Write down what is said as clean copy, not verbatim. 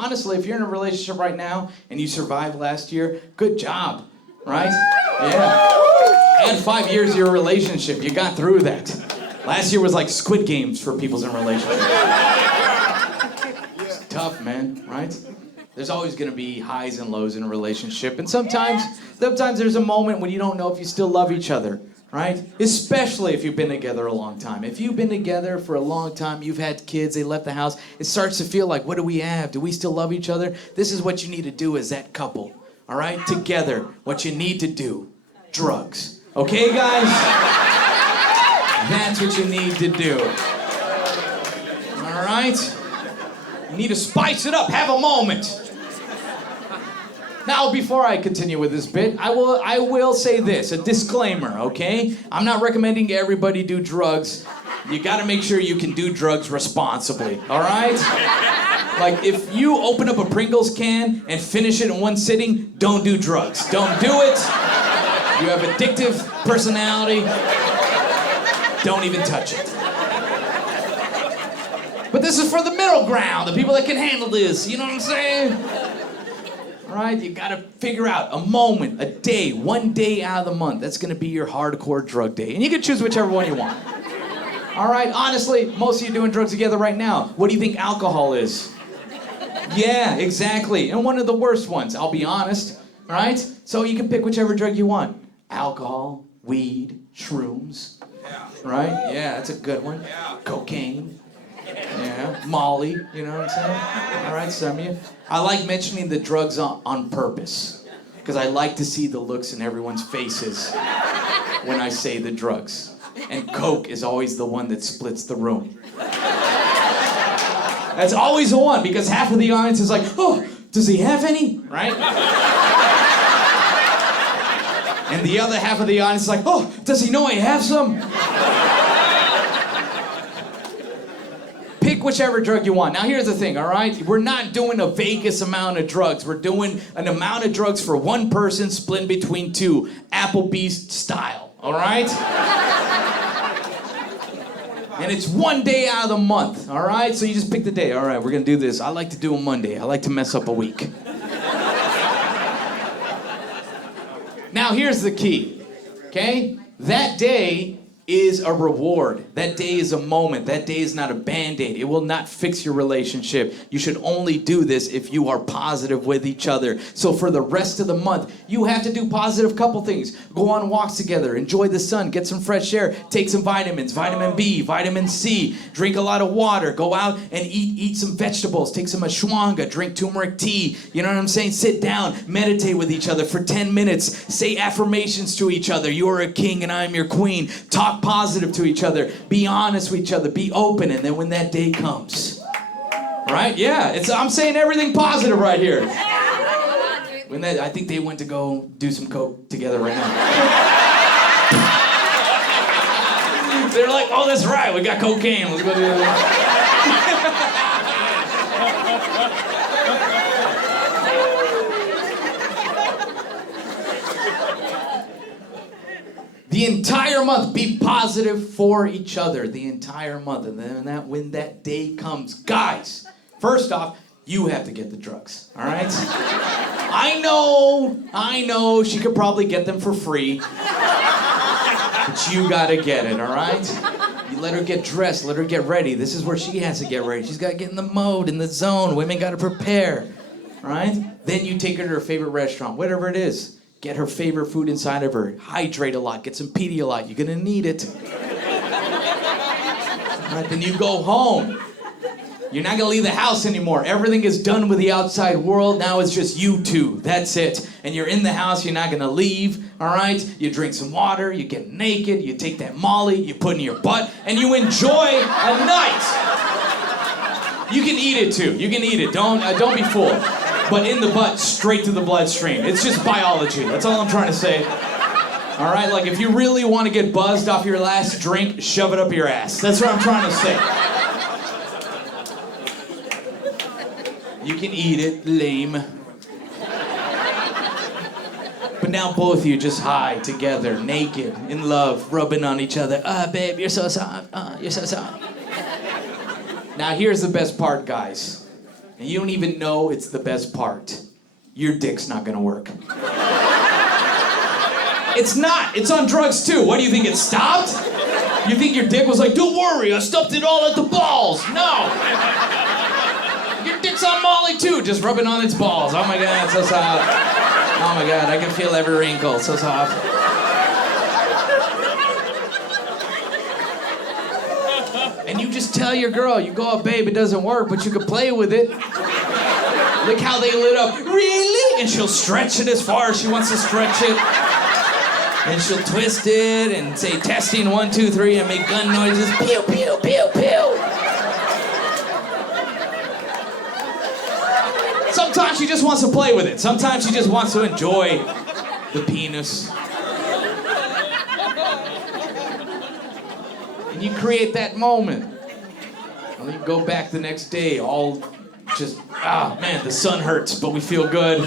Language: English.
honestly, if you're in a relationship right now and you survived last year, good job, right? Yeah. And 5 years of your relationship, you got through that. Last year was like Squid Games for people's in relationships. It's tough, man, right? There's always gonna be highs and lows in a relationship, and sometimes there's a moment when you don't know if you still love each other, right? Especially if you've been together a long time. If you've been together for a long time, you've had kids, they left the house, it starts to feel like, what do we have? Do we still love each other? This is what you need to do as that couple, all right? Together, what you need to do, drugs. Okay, guys? That's what you need to do. All right? You need to spice it up, have a moment. Now, before I continue with this bit, I will say this, a disclaimer, okay? I'm not recommending everybody do drugs. You gotta make sure you can do drugs responsibly, all right? Like, if you open up a Pringles can and finish it in one sitting, don't do drugs. Don't do it. You have addictive personality. Don't even touch it. But this is for the middle ground, the people that can handle this, you know what I'm saying? All right, you gotta figure out a moment, a day, one day out of the month. That's gonna be your hardcore drug day. And you can choose whichever one you want. All right, honestly, most of you doing drugs together right now. What do you think alcohol is? Yeah, exactly. And one of the worst ones, I'll be honest. All right? So you can pick whichever drug you want. Alcohol, weed, shrooms. Right? Yeah, that's a good one. Cocaine. Yeah, Molly, you know what I'm saying? All right, some of you. I like mentioning the drugs on purpose because I like to see the looks in everyone's faces when I say the drugs. And Coke is always the one that splits the room. That's always the one because half of the audience is like, oh, does he have any? Right? And the other half of the audience is like, oh, does he know I have some? Pick whichever drug you want. Now here's the thing, all right? We're not doing a Vegas amount of drugs. We're doing an amount of drugs for one person split between two, Applebee's style, all right? And it's one day out of the month, all right? So you just pick the day. All right, we're gonna do this. I like to do a Monday. I like to mess up a week. Now here's the key, okay? That day is a reward. That day is a moment. That day is not a Band-Aid. It will not fix your relationship. You should only do this if you are positive with each other. So for the rest of the month, you have to do positive couple things. Go on walks together, enjoy the sun, get some fresh air, take some vitamins, vitamin B, vitamin C, drink a lot of water, go out and eat some vegetables, take some ashwagandha, drink turmeric tea, you know what I'm saying? Sit down, meditate with each other for 10 minutes, say affirmations to each other. You are a king and I am your queen. Talk positive to each other, be honest with each other, be open, and then when that day comes, right? Yeah, I'm saying everything positive right here. I think they went to go do some coke together right now. They're like, oh, that's right, we got cocaine, let's go do that. The entire month, be positive for each other. The entire month. And then when that day comes, guys, first off, you have to get the drugs, all right? I know, she could probably get them for free. But you gotta get it, all right? You let her get dressed, let her get ready. This is where she has to get ready. She's gotta get in the mode, in the zone. Women gotta prepare, all right? Then you take her to her favorite restaurant, whatever it is. Get her favorite food inside of her. Hydrate a lot. Get some Pedialyte. You're gonna need it. Right, then you go home. You're not gonna leave the house anymore. Everything is done with the outside world. Now it's just you two. That's it. And you're in the house. You're not gonna leave. All right? You drink some water. You get naked. You take that Molly. You put in your butt. And you enjoy a night. You can eat it too. You can eat it. Don't be fooled. But in the butt, straight to the bloodstream. It's just biology. That's all I'm trying to say. All right? Like, if you really want to get buzzed off your last drink, shove it up your ass. That's what I'm trying to say. You can eat it, lame. But now both of you just high together, naked, in love, rubbing on each other. Babe, you're so soft. You're so soft. Now, here's the best part, guys. and you don't even know it's the best part. Your dick's not gonna work. It's not. It's on drugs too. What do you think, it stopped? You think your dick was like, don't worry, I stuffed it all at the balls. No. Your dick's on Molly too, just rubbing on its balls. Oh my God, it's so soft. Oh my God, I can feel every wrinkle, so soft. And you just tell your girl, you go, babe, it doesn't work, but you can play with it. Look how they lit up. Really? And she'll stretch it as far as she wants to stretch it. And she'll twist it and say testing 1, 2, 3 and make gun noises. Pew, pew, pew, pew. Sometimes she just wants to play with it. Sometimes she just wants to enjoy the penis. And you create that moment. And then you go back the next day all just, man, the sun hurts, but we feel good.